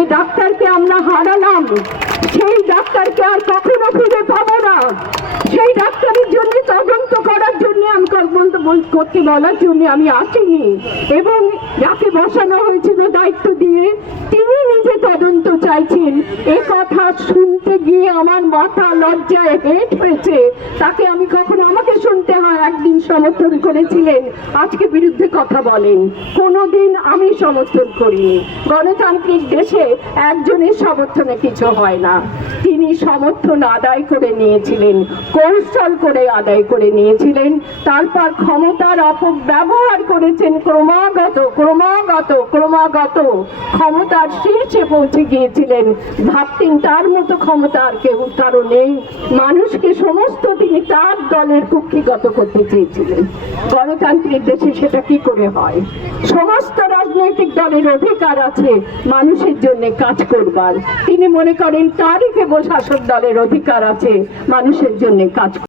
যে ডাক্তারকে আমরা হারালাম। সেই ডাক্তারকে আর কখনো ফিরে পাবো না। সেই ডাক্তারের জন্য তদন্ত করার জন্য আমি করতে বলার জন্য আমি আসিনি। এবং যাকে বসানো হয়েছিল দায়িত্ব দিয়ে তিনি নিজে তদন্ত চাইছেন। এ কথা শুনতে গিয়ে আমার মাথা লজ্জায় হেট হয়েছে। তাকে আমি কখনো আমাকে শুনতে একদিন সমর্থন করেছিলেন, আজকে বিরুদ্ধে কথা বলেন। কোনোদিন আমি সমর্থন করিনি। গণতান্ত্রিক দেশে একজনের সমর্থনে কিছু হয় না। তিনি সমর্থন আদায় করে নিয়েছিলেন, কৌশল করে আদায় করে নিয়েছিলেন, তারপর ক্ষমতার অপব্যবহার করেছেন ক্রমাগত ক্রমাগত ক্রমাগত। ক্ষমতার শীর্ষে পৌঁছে গিয়েছিলেন, ভাবতেন তার মতো ক্ষমতা আর কেউ কারও নেই। মানুষকে সমস্ত তিনি তার দলের কুক্ষিগত করতে চেয়েছিলেন গণতান্ত্রিক দেশে সেটা কি করে হয়? সমস্ত রাজনৈতিক দলের অধিকার আছে, মানুষের জন্য কাজ করবার। তিনি মনে করেন, তারই কেবল শাসক দলের অধিকার আছে, মানুষের জন্য কাজ